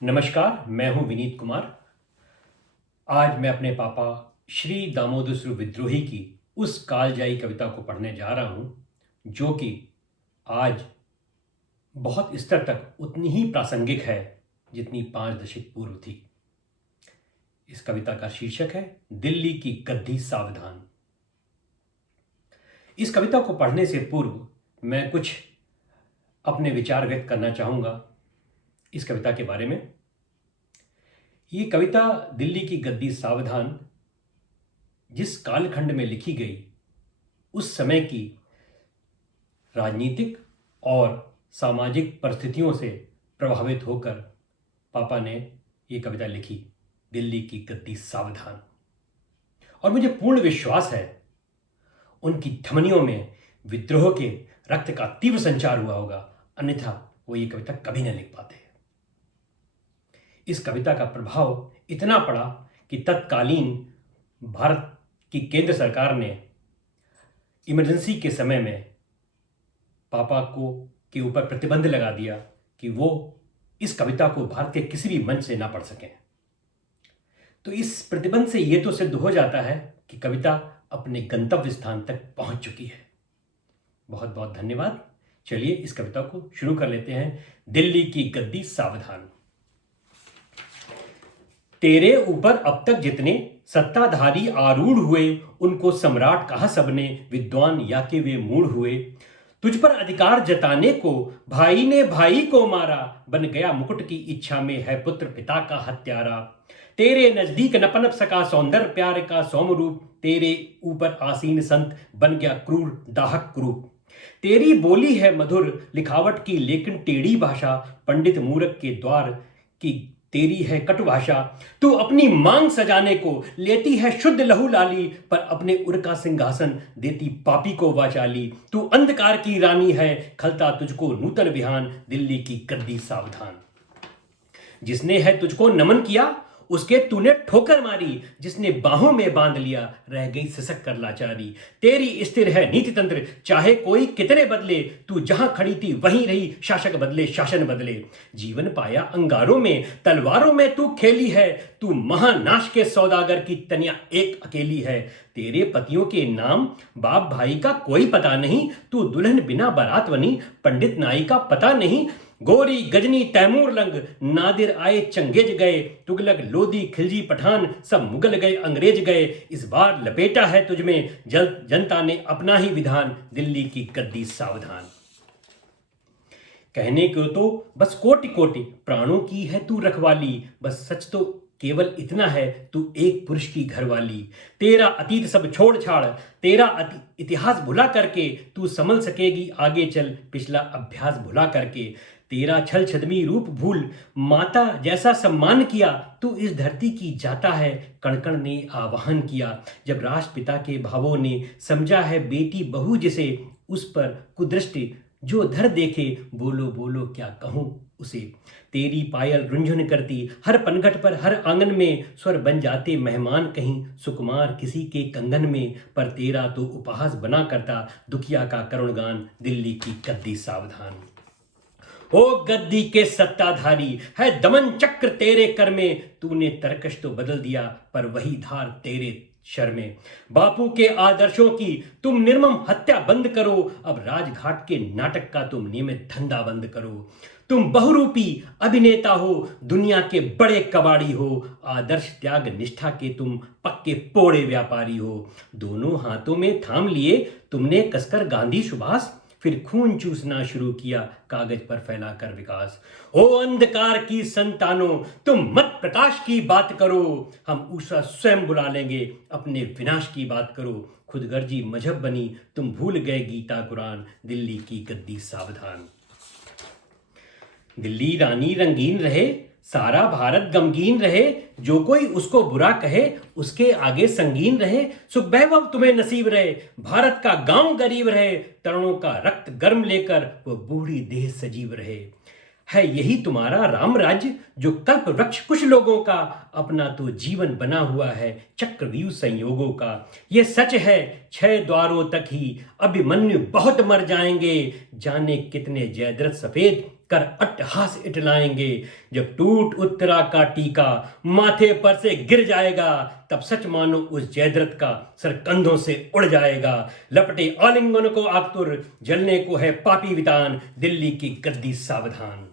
नमस्कार, मैं हूं विनीत कुमार। आज मैं अपने पापा श्री दामोदर सूर्य विद्रोही की उस कालजयी कविता को पढ़ने जा रहा हूं जो कि आज बहुत स्तर तक उतनी ही प्रासंगिक है जितनी 5 दशक पूर्व थी। इस कविता का शीर्षक है दिल्ली की गद्दी सावधान। इस कविता को पढ़ने से पूर्व मैं कुछ अपने विचार व्यक्त करना चाहूँगा इस कविता के बारे में। ये कविता दिल्ली की गद्दी सावधान जिस कालखंड में लिखी गई उस समय की राजनीतिक और सामाजिक परिस्थितियों से प्रभावित होकर पापा ने ये कविता लिखी, दिल्ली की गद्दी सावधान। और मुझे पूर्ण विश्वास है उनकी धमनियों में विद्रोह के रक्त का तीव्र संचार हुआ होगा, अन्यथा वो ये कविता कभी न लिख पाते। इस कविता का प्रभाव इतना पड़ा कि तत्कालीन भारत की केंद्र सरकार ने इमरजेंसी के समय में पापा को के ऊपर प्रतिबंध लगा दिया कि वो इस कविता को भारत के किसी भी मंच से ना पढ़ सकें। तो इस प्रतिबंध से ये तो सिद्ध हो जाता है कि कविता अपने गंतव्य स्थान तक पहुंच चुकी है। बहुत बहुत धन्यवाद। चलिए इस कविता को शुरू कर लेते हैं। दिल्ली की गद्दी सावधान। तेरे ऊपर अब तक जितने सत्ताधारी आरूढ़ हुए, उनको सम्राट कहा सबने, विद्वान या के वे मूढ़ हुए। तुझ पर अधिकार जताने को भाई ने भाई को मारा, बन गया मुकुट की इच्छा में है पुत्र पिता का हत्यारा। तेरे नजदीक न पनप सका सौंदर्य प्यार का सोमरूप, तेरे ऊपर आसीन संत बन गया क्रूर दाहक क्रूप। तेरी बोली है मधुर लिखावट की लेकिन टेढ़ी भाषा, पंडित मूर्ख के द्वार की तेरी है कटु भाषा। तू अपनी मांग सजाने को लेती है शुद्ध लहू लाली, पर अपने उर का सिंहासन देती पापी को वाचाली। तू अंधकार की रानी है, खलता तुझको नूतन विहान, दिल्ली की गद्दी सावधान। जिसने है तुझको नमन किया उसके तूने ठोकर मारी, जिसने बाहों में बांध लिया रह गई सिसक कर लाचारी। तेरी स्थिर है नीति तंत्र चाहे कोई कितने बदले, तू जहां खड़ी थी वहीं रही, शासक बदले शासन बदले। जीवन पाया अंगारों में तलवारों में तू खेली है, तू महानाश के सौदागर की तनिया एक अकेली है। तेरे पतियों के नाम बाप भाई का कोई पता नहीं, तू दुल्हन बिना बारात बनी, पंडित नाई का पता नहीं। गोरी गजनी तैमूर लंग नादिर आए चंगेज गए, तुगलक लोधी खिलजी पठान सब मुगल गए अंग्रेज गए। इस बार लपेटा है तुझमें जनता ने अपना ही विधान, दिल्ली की गद्दी सावधान। कहने को तो बस कोटि कोटि प्राणों की है तू रखवाली, बस सच तो केवल इतना है तू एक पुरुष की घरवाली। तेरा अतीत सब छोड़ छाड़, तेरा इतिहास भुला करके, तू संभल सकेगी आगे चल पिछला अभ्यास भुला करके। तेरा छल छदमी रूप भूल माता जैसा सम्मान किया, तू इस धरती की जाता है कण कण ने आवाहन किया। जब राष्ट्रपिता के भावों ने समझा है बेटी बहू जिसे, उस पर कुदृष्टि जो धर देखे, बोलो बोलो क्या कहूँ उसे। तेरी पायल रुंझुन करती हर पनघट पर हर आंगन में, स्वर बन जाते मेहमान कहीं सुकुमार किसी के कंगन में। पर तेरा तो उपहास बना करता दुखिया का करुण गान, दिल्ली की गद्दी सावधान। ओ गद्दी के सत्ताधारी है दमन चक्र तेरे कर में, तूने तरकश तो बदल दिया पर वही धार तेरे शर में। बापू के आदर्शों की तुम निर्मम हत्या बंद करो, अब राजघाट के नाटक का तुम नियमित धंधा बंद करो। तुम बहुरूपी अभिनेता हो, दुनिया के बड़े कबाड़ी हो, आदर्श त्याग निष्ठा के तुम पक्के पोड़े व्यापारी हो। दोनों हाथों में थाम लिए तुमने कसकर गांधी सुभाष, फिर खून चूसना शुरू किया कागज पर फैलाकर विकास। ओ अंधकार की संतानों तुम मत प्रकाश की बात करो, हम ऊषा स्वयं बुला लेंगे अपने विनाश की बात करो। खुदगर्जी मजहब बनी तुम भूल गए गीता कुरान, दिल्ली की गद्दी सावधान। दिल्ली रानी रंगीन रहे सारा भारत गमगीन रहे, जो कोई उसको बुरा कहे उसके आगे संगीन रहे। सुख वैभव तुम्हें नसीब रहे, भारत का गांव गरीब रहे, तरुणों का रक्त गर्म लेकर वो बूढ़ी देह सजीव रहे। है यही तुम्हारा राम राज्य जो कल्प वृक्ष कुछ लोगों का, अपना तो जीवन बना हुआ है चक्रव्यूह संयोगों का। ये सच है 6 द्वारों तक ही अभिमन्यु बहुत मर जाएंगे, जाने कितने जयद्रथ सफेद कर अट्टहास इटलाएंगे। जब टूट उत्तरा का टीका माथे पर से गिर जाएगा, तब सच मानो उस जयद्रथ का सर कंधों से उड़ जाएगा। लपटे आलिंगन को आगतुर, जलने को है पापी वितान, दिल्ली की गद्दी सावधान।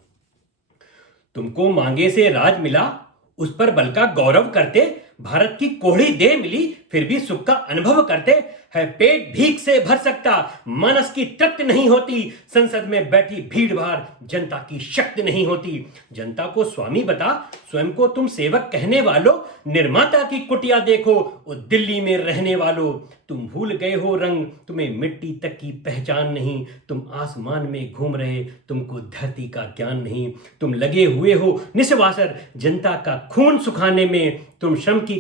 तुमको मांगे से राज मिला, उस पर बल का गौरव करते, भारत की कोढ़ी दे मिली, फिर भी सुख का अनुभव करते। है पेट भीख से भर सकता, मानस की तृप्ति नहीं होती, संसद में बैठी भीड़ भाड़ जनता की शक्ति नहीं होती। जनता को स्वामी बता, स्वयं को तुम सेवक कहने वालों, निर्माता की कुटिया देखो वो दिल्ली में रहने वालों। तुम भूल गए हो रंग, तुम्हें मिट्टी तक की पहचान नहीं, तुम आसमान में घूम रहे, तुमको धरती का ज्ञान नहीं। तुम लगे हुए हो निस्वासर जनता का खून सुखाने में, तुम श्रम की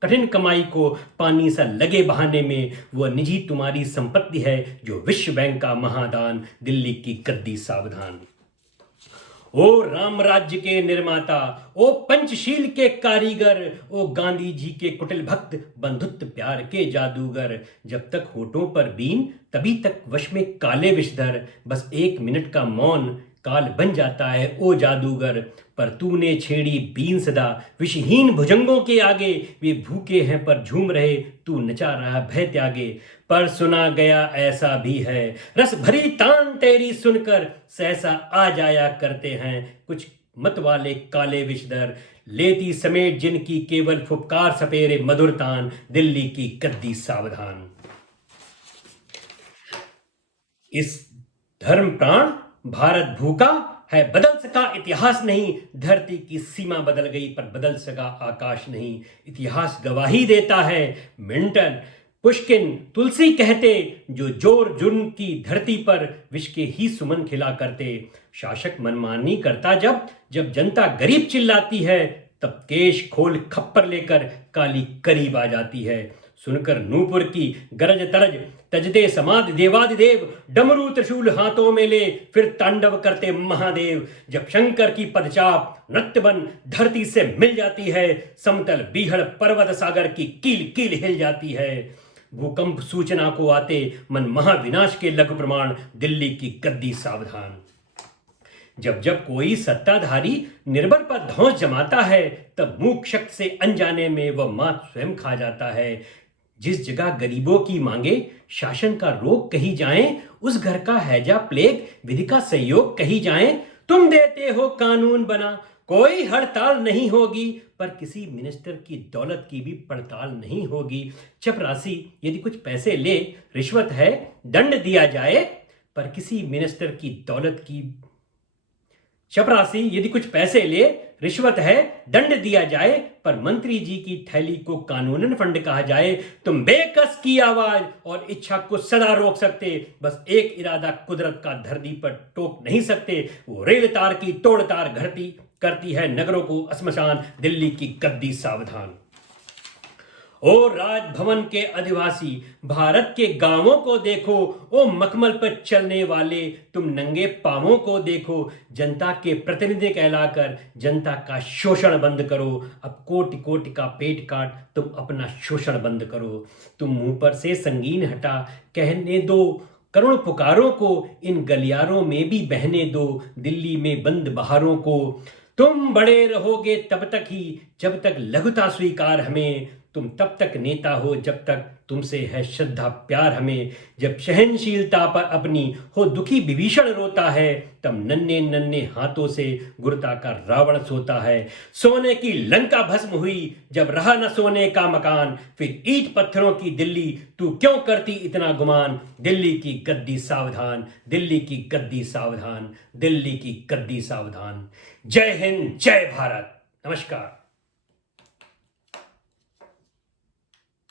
कठिन कमाई को पानी सा लगे बहाने में। वह निजी तुम्हारी संपत्ति है जो विश्व बैंक का महादान, दिल्ली की गद्दी सावधान। ओ राम राज्य के निर्माता, ओ पंचशील के कारीगर, ओ गांधी जी के कुटिल भक्त, बंधुत्व प्यार के जादूगर। जब तक होठों पर बीन, तभी तक वश में काले विषधर, बस 1 मिनट का मौन काल बन जाता है ओ जादूगर। पर तूने छेड़ी बीन सदा विषहीन भुजंगों के आगे, वे भूखे हैं पर झूम रहे, तू नचा रहा भय त्यागे। पर सुना गया ऐसा भी है, रस भरी तान तेरी सुनकर सहसा आ जाया करते हैं कुछ मत वाले काले विषधर, लेती समेट जिनकी केवल फुफकार सपेरे मधुर तान, दिल्ली की गद्दी सावधान। इस धर्म प्राण भारत भूखा है, बदल सका इतिहास नहीं, धरती की सीमा बदल गई पर बदल सका आकाश नहीं। इतिहास गवाही देता है, मिल्टन पुष्किन तुलसी कहते, जो जोर जुर्म की धरती पर विष के ही सुमन खिला करते। शासक मनमानी करता जब जनता गरीब चिल्लाती है, तब केश खोल खप्पर लेकर काली करीब आ जाती है। सुनकर नूपुर की गरज तरज तजदे समाध देवादिदेव, डमरू त्रिशूल हाथों में ले फिर तांडव करते महादेव। जब शंकर की पदचाप नृत्य बन धरती से मिल जाती है, समतल बीहड़ पर्वत सागर की कील कील हिल जाती है। भूकंप सूचना को आते मन महाविनाश के लघु प्रमाण, दिल्ली की गद्दी सावधान। जब जब कोई सत्ताधारी निर्बल पर धौंस जमाता है, तब मूक शक्ति से अनजाने में वह मात स्वयं खा जाता है। जिस जगह गरीबों की मांगे शासन का रोग कही जाए, उस घर का हैजा प्लेग विधि का सहयोग कही जाए। तुम देते हो कानून बना, कोई हड़ताल नहीं होगी, पर किसी मिनिस्टर की दौलत की भी पड़ताल नहीं होगी। चपरासी यदि कुछ पैसे ले, रिश्वत है, दंड दिया जाए, पर किसी मिनिस्टर की दौलत की चपरासी यदि कुछ पैसे ले, रिश्वत है, दंड दिया जाए, पर मंत्री जी की थैली को कानूनन फंड कहा जाए। तुम बेकस की आवाज और इच्छा को सदा रोक सकते, बस एक इरादा कुदरत का धरती पर टोक नहीं सकते। वो रेल तार की तोड़ तार घरती करती है नगरों को श्मशान, दिल्ली की गद्दी सावधान। ओ राजभवन के अधिवासी, भारत के गांवों को देखो, ओ मखमल पर चलने वाले तुम नंगे पांवों को देखो। जनता के प्रतिनिधि कहलाकर जनता का शोषण बंद करो, अब कोटि कोटि का पेट काट तुम अपना शोषण बंद करो। तुम मुंह पर से संगीन हटा, कहने दो करुण पुकारों को, इन गलियारों में भी बहने दो दिल्ली में बंद बहारों को। तुम बड़े रहोगे तब तक ही जब तक लघुता स्वीकार हमें, तुम तब तक नेता हो जब तक तुमसे है श्रद्धा प्यार हमें। जब सहनशीलता पर अपनी हो दुखी विभीषण रोता है, तब नन्हे नन्हे हाथों से गुरता का रावण सोता है। सोने की लंका भस्म हुई जब रहा न सोने का मकान, फिर ईंट पत्थरों की दिल्ली तू क्यों करती इतना गुमान। दिल्ली की गद्दी सावधान, दिल्ली की गद्दी सावधान, दिल्ली की गद्दी सावधान। जय हिंद, जय भारत, नमस्कार।